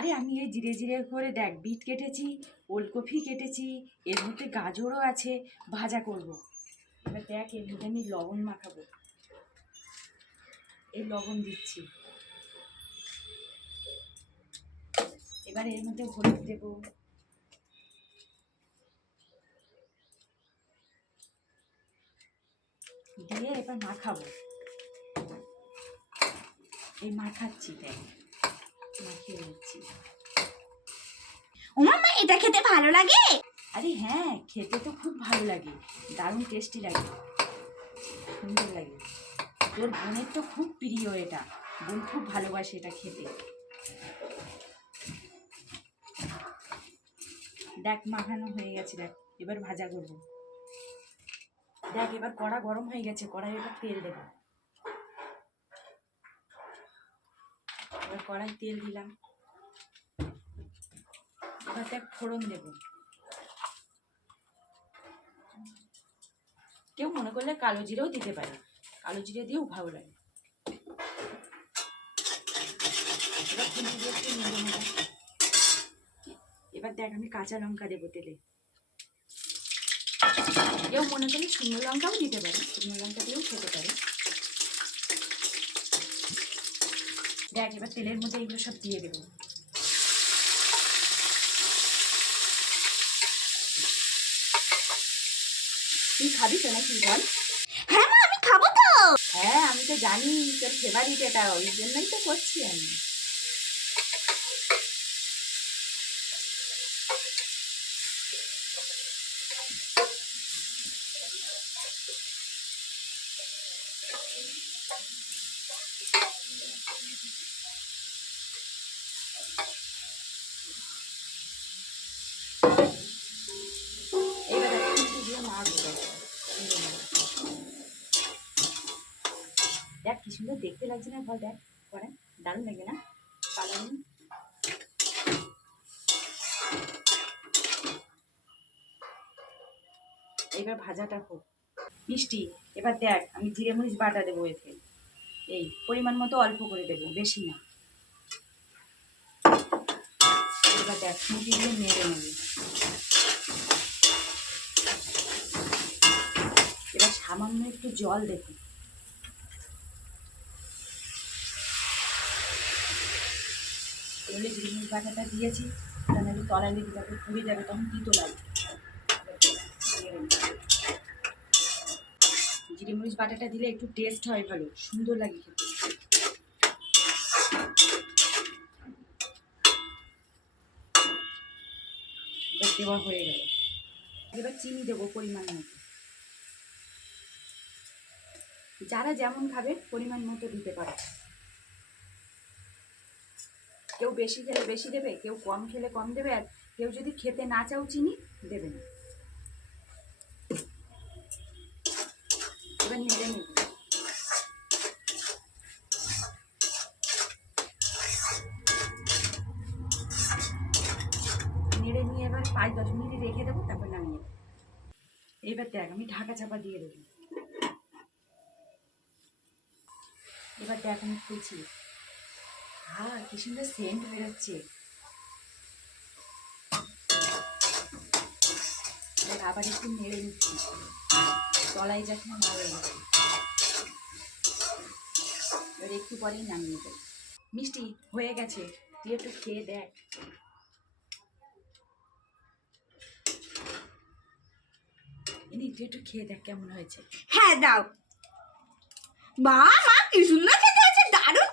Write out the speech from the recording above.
আরে আমি এই জিরে জিরে করে দেখ, বিট কেটেছি, ওলকপি কেটেছি, এর মধ্যে গাজরও আছে, ভাজা করব। এবার দেখ, এর মধ্যে আমি লবণ মাখাবো। এই লবণ দিচ্ছি। এবার এর মধ্যে হলুদ দেবো। দিয়ে এবার মাখাবো। এই মাখাচ্ছি দেখ। মাখিয়ে নিচ্ছি মা, এটা খেতে ভালো লাগে? আরে হ্যাঁ খেতে তো খুব ভালো লাগে। দারুণ টেস্টি লাগে। সুন্দর লাগে। তোর বোনের তো খুব প্রিয় এটা। বোন খুব ভালোবাসে এটা খেতে। দেখ, মাখানো হয়ে গেছে, দেখ। এবার ভাজা করব। দেখ, এবার কড়া গরম হয়ে গেছে কড়াই এবার তেল দেবো। এবার কড়াই তেল দিলাম। এবার দেখ ফোড়ন দেবো। কেউ মনে করলে কালো জিরেও দিতে পারে। কালো জিরে দিয়েও ভালো লাগে। এবার দেখ আমি কাঁচা লঙ্কা দেবো তেলে। কেউ মনে করলে শুকনো লঙ্কাও দিতে পারে। শুকনো লঙ্কা দিয়েও খেতে পারে। দেখ এবার তেলের মধ্যে এগুলো সব দিয়ে দেবো। তুই খাবি তো নাকি বল হ্যাঁ মা আমি খাব তো। হ্যাঁ আমি তো জানি তোর ফেভারিট এটা ওই জন্যই তো করছি আমি এবার একটু দিয়ে মারবো দেখ। সুন্দর লাগবে। দেখ, কি সুন্দর দেখতে লাগছে না বল দেখ, পরে। দারুণ লাগে না? কালার এবার ভাজাটা হোক। মিষ্টি, এবার দেখ, আমি জিরে মরিচ বাটা দেবো এতে। এই, পরিমাণ মতো অল্প করে দেবো, বেশি না। এবার দেখ দিয়ে নেড়ে নেবে এবার সামান্য একটু জল এবারে জিনিস বাটাটা দিয়েছি, তাহলে একটু তলায় লেগে যাবে, পুড়ে যাবে, তখন তিতো লাগবে। জিরে মরিচ বাটাটা দিলে একটু টেস্ট হয় ভালো, সুন্দর লাগে খেতে। দেওয়া হয়ে গেল। এবার চিনি দেবো পরিমাণ মতো। যারা যেমন খাবে, পরিমাণ মতো দিতে পারে। কেউ বেশি খেলে বেশি দেবে, কেউ কম খেলে কম দেবে, আর কেউ যদি খেতে না চাও চিনি, দেবে না। এবার নেড়ে নেব নেড়ে নিয়ে এবার পাঁচ দশ মিনিট রেখে দেবো, তারপর নামিয়ে এবার দেখ, আমি ঢাকা চাপা দিয়ে দেবো। এবার দেখ আমি খুলছি। হ্যাঁ কি সুন্দর সেন্ট বেরোচ্ছে। আবার একটু নেড়ে নিচ্ছি। তলায় যাতে না গেছে এবার একটু পরেই নামিয়ে দেবো। মিষ্টি, হয়ে গেছে। তুই একটু খেয়ে দেখ। তুই একটু খেয়ে দেখ কেমন হয়েছে। হ্যাঁ দাও। বা মা কি সুন্দর খেতে আছে দারুণ